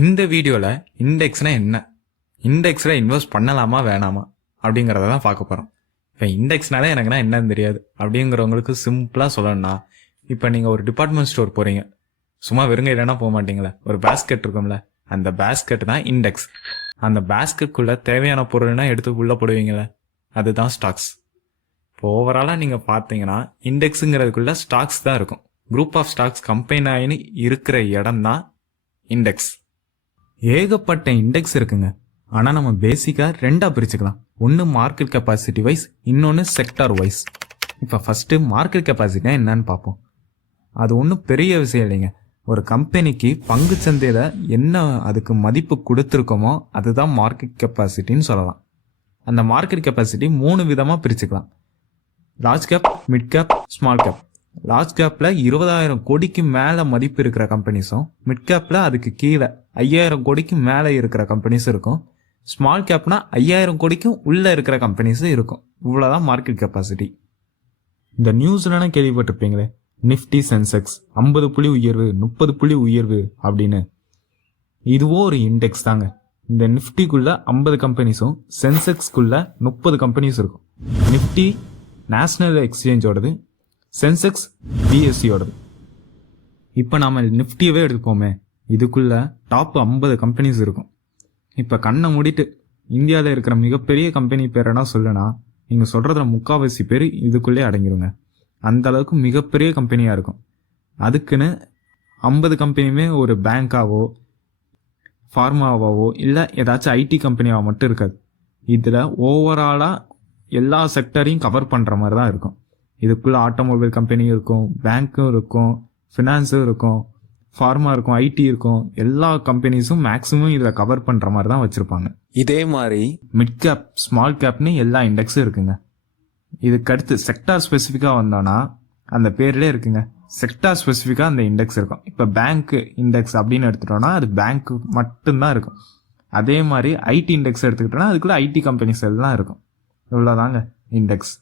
இந்த வீடியோவில் இண்டெக்ஸ்னா என்ன, இண்டெக்ஸில் இன்வெஸ்ட் பண்ணலாமா வேணாமா அப்படிங்கிறத தான் பார்க்க போகிறோம். இப்போ இண்டெக்ஸ்னாலே எனக்குன்னா என்னன்னு தெரியாது அப்படிங்கிறவங்களுக்கு சிம்பிளாக சொல்லணும்னா, இப்போ நீங்கள் ஒரு டிபார்ட்மெண்ட் ஸ்டோர் போகிறீங்க, சும்மா வெறுங்க இல்லைன்னா போக மாட்டீங்களே, ஒரு பேஸ்கெட் இருக்கும்ல, அந்த பேஸ்கெட் தான் இண்டெக்ஸ். அந்த பேஸ்கெட்டுக்குள்ளே தேவையான பொருள்னா எடுத்து உள்ளே போடுவீங்களே, அதுதான் ஸ்டாக்ஸ். இப்போ ஓவராலாக நீங்கள் பார்த்தீங்கன்னா இண்டெக்ஸுங்கிறதுக்குள்ள ஸ்டாக்ஸ் தான் இருக்கும். குரூப் ஆஃப் ஸ்டாக்ஸ் கம்பைன் ஆகின்னு இருக்கிற இடம் தான் இண்டெக்ஸ். ஏகப்பட்ட இண்டெக்ஸ் இருக்குங்க. ஆனால் நம்ம பேசிக்காக ரெண்டாக பிரிச்சுக்கலாம். ஒன்று மார்க்கெட் கெப்பாசிட்டி வைஸ், இன்னொன்று செக்டார் வைஸ். இப்போ ஃபஸ்ட்டு மார்க்கெட் கெப்பாசிட்டினா என்னன்னு பார்ப்போம். அது ஒன்றும் பெரிய விஷயம் இல்லைங்க. ஒரு கம்பெனிக்கு பங்கு சந்தையில் என்ன அதுக்கு மதிப்பு கொடுத்துருக்கோமோ அதுதான் மார்க்கெட் கெப்பாசிட்டின்னு சொல்லலாம். அந்த மார்க்கெட் கெப்பாசிட்டி 3 விதமாக பிரிச்சுக்கலாம். Large cap, mid cap, small cap. Large கேப்பில் 20,000 கோடிக்கு மேலே மதிப்பு இருக்கிற கம்பெனிஸும், மிட் கேப்பில் அதுக்கு கீழே 5,000 கோடிக்கு மேலே இருக்கிற கம்பெனிஸும் இருக்கும். ஸ்மால் கேப்னா 5,000 கோடிக்கும் உள்ளே இருக்கிற கம்பெனிஸும் இருக்கும். இவ்வளோதான் மார்க்கெட் கெப்பாசிட்டி. இந்த நியூஸ்லாம் கேள்விப்பட்டிருப்பீங்களே, நிஃப்டி சென்செக்ஸ் 50 புள்ளி உயர்வு, 30 புள்ளி உயர்வு அப்படின்னு. இதுவோ ஒரு இண்டெக்ஸ் தாங்க. இந்த நிஃப்டிக்குள்ள 50 கம்பெனிஸும் சென்செக்ஸ்குள்ள 30 கம்பெனிஸ் இருக்கும். நிஃப்டி நேஷனல் எக்ஸ்சேஞ்சோடது, சென்செக்ஸ் பிஎஸ்சியோடது. இப்போ நாம் நிஃப்டியவே எடுத்துப்போமே, இதுக்குள்ள டாப் 50 கம்பெனிஸ் இருக்கும். இப்போ கண்ணை மூடிட்டு இந்தியாவில் இருக்கிற மிகப்பெரிய கம்பெனி பேரெல்லாம் சொல்லுனா நீங்கள் சொல்கிறதுல 3/4 பேர் இதுக்குள்ளே அடங்கிடுங்க. அந்த அளவுக்கு மிகப்பெரிய கம்பெனியாக இருக்கும். அதுக்குன்னு 50 கம்பெனியுமே ஒரு பேங்காவோ ஃபார்மாவாவோ இல்லை ஏதாச்சும் ஐடி கம்பெனியாவோ மட்டும் இருக்காது. இதில் ஓவராலாக எல்லா செக்டரையும் கவர் பண்ணுற மாதிரி தான் இருக்கும். இதுக்குள்ளே ஆட்டோமொபைல் கம்பெனியும் இருக்கும், பேங்க்கும் இருக்கும், ஃபினான்ஸும் இருக்கும், ஃபார்மா இருக்கும், ஐடி இருக்கும். எல்லா கம்பெனிஸும் மேக்ஸிமம் இதில் கவர் பண்ணுற மாதிரி தான் வச்சுருப்பாங்க. இதே மாதிரி மிட் கேப், ஸ்மால் கேப்னு எல்லா இண்டெக்ஸும் இருக்குங்க. இதுக்கடுத்து செக்டார் ஸ்பெசிஃபிக்காக வந்தோன்னா அந்த பேர்லேயே இருக்குங்க, செக்டார் ஸ்பெசிஃபிக்காக அந்த இண்டெக்ஸ் இருக்கும். இப்போ பேங்க் இண்டெக்ஸ் அப்படின்னு எடுத்துட்டோன்னா அது பேங்க்கு மட்டும்தான் இருக்கும். அதே மாதிரி ஐடி இண்டெக்ஸ் எடுத்துக்கிட்டோன்னா அதுக்குள்ளே ஐடி கம்பெனிஸ் எல்லாம் இருக்கும். இவ்வளோதாங்க இண்டெக்ஸ்.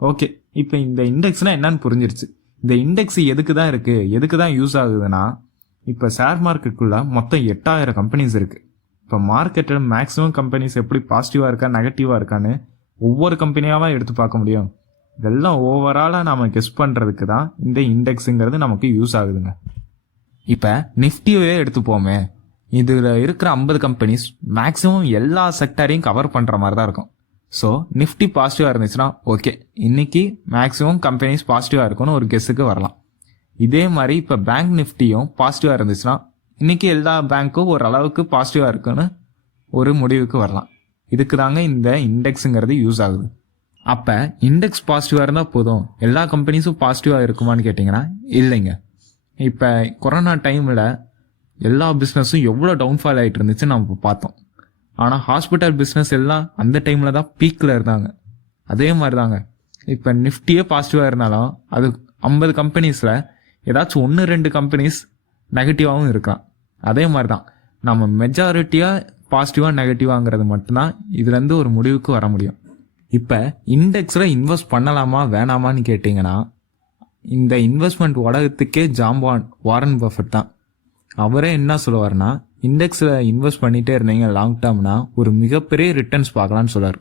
ஓகே, இப்போ இந்த இண்டெக்ஸ்னால் என்னன்னு புரிஞ்சிருச்சு. இந்த இண்டெக்ஸ் எதுக்கு தான் இருக்குது, எதுக்கு தான் யூஸ் ஆகுதுன்னா, இப்போ ஷேர் மார்க்கெட்டுக்குள்ளே மொத்தம் 8,000 கம்பெனிஸ் இருக்குது. இப்போ மார்க்கெட்டில் மேக்ஸிமம் கம்பெனிஸ் எப்படி பாசிட்டிவாக இருக்கா நெகட்டிவாக இருக்கான்னு ஒவ்வொரு கம்பெனியாகவும் எடுத்து பார்க்க முடியும். இதெல்லாம் ஓவராலாக நாம் கெஸ் பண்ணுறதுக்கு தான் இந்த இண்டெக்ஸுங்கிறது நமக்கு யூஸ் ஆகுதுங்க. இப்போ நிஃப்டியே எடுத்துப்போமே, இதில் இருக்கிற 50 கம்பெனிஸ் மேக்ஸிமம் எல்லா செக்டரையும் கவர் பண்ணுற மாதிரி தான் இருக்கும். ஸோ நிஃப்டி பாசிட்டிவாக இருந்துச்சுன்னா ஓகே, இன்னைக்கு மேக்ஸிமம் கம்பெனிஸ் பாசிட்டிவாக இருக்கும்னு ஒரு கெஸ்ஸுக்கு வரலாம். இதே மாதிரி இப்போ பேங்க் நிஃப்டியும் பாசிட்டிவாக இருந்துச்சுன்னா இன்னைக்கு எல்லா பேங்க்கும் ஓரளவுக்கு பாசிட்டிவாக இருக்குன்னு ஒரு முடிவுக்கு வரலாம். இதுக்கு தாங்க இந்த இண்டெக்ஸுங்கிறது யூஸ் ஆகுது. அப்போ இண்டெக்ஸ் பாசிட்டிவாக இருந்தால் போதும், எல்லா கம்பெனிஸும் பாசிட்டிவாக இருக்குமான்னு கேட்டிங்கன்னா இல்லைங்க. இப்போ கொரோனா டைமில் எல்லா பிஸ்னஸும் எவ்வளோ டவுன்ஃபால் ஆகிட்டு இருந்துச்சு நம்ம இப்போ பார்த்தோம். ஆனால் ஹாஸ்பிட்டல் பிஸ்னஸ் எல்லாம் அந்த டைமில் தான் பீக்கில் இருந்தாங்க. அதே மாதிரி தாங்க இப்போ நிஃப்டியே பாசிட்டிவாக இருந்தாலும் அது 50 கம்பெனிஸில் ஏதாச்சும் 1-2 கம்பெனிஸ் நெகட்டிவாகவும் இருக்கலாம். அதே மாதிரி தான் நம்ம மெஜாரிட்டியாக பாசிட்டிவாக நெகட்டிவாங்கிறது மட்டும்தான் இதுலேருந்து ஒரு முடிவுக்கு வர முடியும். இப்போ இண்டெக்ஸில் இன்வெஸ்ட் பண்ணலாமா வேணாமான்னு கேட்டிங்கன்னா, இந்த இன்வெஸ்ட்மெண்ட் உலகத்துக்கே ஜாம்பான் வாரன் பஃபெட் தான். அவரே என்ன சொல்லுவார்னா, இண்டெக்ஸில் இன்வெஸ்ட் பண்ணிகிட்டே இருந்தீங்க லாங் டேர்ம்னா ஒரு மிகப்பெரிய ரிட்டர்ன்ஸ் பார்க்கலான்னு சொல்லுவார்.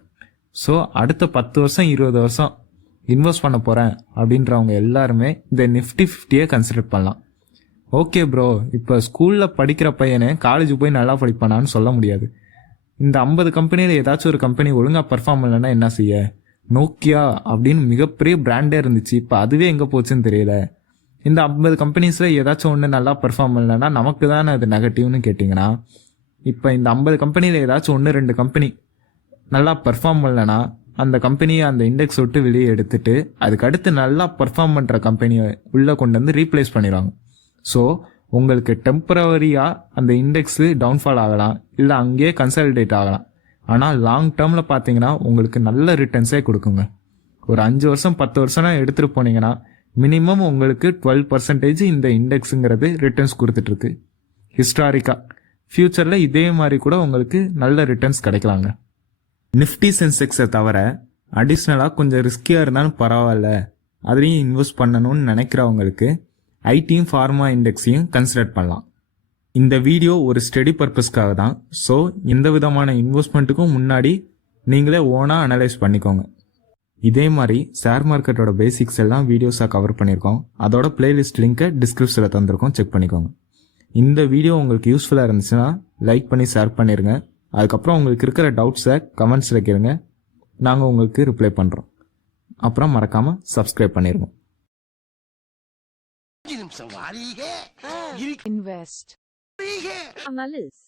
ஸோ அடுத்த 10 வருஷம் 20 வருஷம் இன்வெஸ்ட் பண்ண போகிறேன் அப்படின்றவங்க எல்லாருமே இந்த நிஃப்டி 50 கன்சிடர் பண்ணலாம். ஓகே ப்ரோ, இப்போ ஸ்கூலில் படிக்கிற பையனே காலேஜ் போய் நல்லா படிப்பானான்னு சொல்ல முடியாது. இந்த 50 கம்பெனியில் ஏதாச்சும் ஒரு கம்பெனி ஒழுங்காக பர்ஃபார்ம் பண்ணலன்னா என்ன செய்ய? நோக்கியா அப்படின்னு மிகப்பெரிய பிராண்டே இருந்துச்சு, இப்போ அதுவே எங்கே போச்சுன்னு தெரியல. இந்த 50 கம்பெனிஸில் ஏதாச்சும் ஒன்று நல்லா பர்ஃபார்ம் பண்ணலன்னா நமக்கு தானே அது நெகட்டிவ்னு கேட்டிங்கன்னா, இப்போ இந்த 50 கம்பெனியில் ஏதாச்சும் 1-2 கம்பெனி நல்லா பர்ஃபார்ம் பண்ணலன்னா அந்த கம்பெனியை அந்த இண்டெக்ஸ் விட்டு வெளியே எடுத்துட்டு அதுக்கு அடுத்து நல்லா பர்ஃபார்ம் பண்ணுற கம்பெனியை உள்ளே கொண்டு வந்து ரீப்ளேஸ் பண்ணிடுவாங்க. ஸோ உங்களுக்கு டெம்பரவரியாக அந்த இண்டெக்ஸு டவுன்ஃபால் ஆகலாம், இல்லை அங்கேயே கன்சாலிடேட் ஆகலாம். ஆனால் லாங் டேர்மில் பார்த்தீங்கன்னா உங்களுக்கு நல்ல ரிட்டர்ன்ஸே கொடுக்குங்க. ஒரு 5 வருஷம் 10 வருஷம்னா எடுத்துகிட்டு போனீங்கன்னா மினிமம் உங்களுக்கு 12% இந்த இண்டெக்ஸுங்கிறது ரிட்டர்ன்ஸ் கொடுத்துட்ருக்கு ஹிஸ்டாரிக்காக. ஃப்யூச்சரில் இதே மாதிரி கூட உங்களுக்கு நல்ல ரிட்டர்ன்ஸ் கிடைக்கலாங்க. நிஃப்டி சென்செக்ஸை தவிர அடிஷ்னலாக கொஞ்சம் ரிஸ்கியாக இருந்தாலும் பரவாயில்ல, அதுலேயும் இன்வெஸ்ட் பண்ணணும்னு நினைக்கிறவங்களுக்கு ஐடியும் ஃபார்மா இண்டெக்ஸையும் கன்சிடர் பண்ணலாம். இந்த வீடியோ ஒரு ஸ்டடி பர்பஸ்க்காக தான். ஸோ எந்த விதமான இன்வெஸ்ட்மெண்ட்டுக்கும் முன்னாடி நீங்களே ஓனாக அனலைஸ் பண்ணிக்கோங்க. இதே மாதிரி ஷேர் மார்க்கெட்டோட பேசிக்ஸ் எல்லாம் வீடியோஸாக கவர் பண்ணியிருக்கோம். அதோட பிளேலிஸ்ட் லிங்கை டிஸ்கிரிப்ஷனில் தந்திருக்கோம், செக் பண்ணிக்கோங்க. இந்த வீடியோ உங்களுக்கு யூஸ்ஃபுல்லாக இருந்துச்சுன்னா லைக் பண்ணி ஷேர் பண்ணிடுங்க. அதுக்கப்புறம் உங்களுக்கு இருக்கிற டவுட்ஸை கமெண்ட்ஸில் கேளுங்க, நாங்கள் உங்களுக்கு ரிப்ளை பண்ணுறோம். அப்புறம் மறக்காமல் சப்ஸ்கிரைப் பண்ணிடுங்க. Invest. Analyze.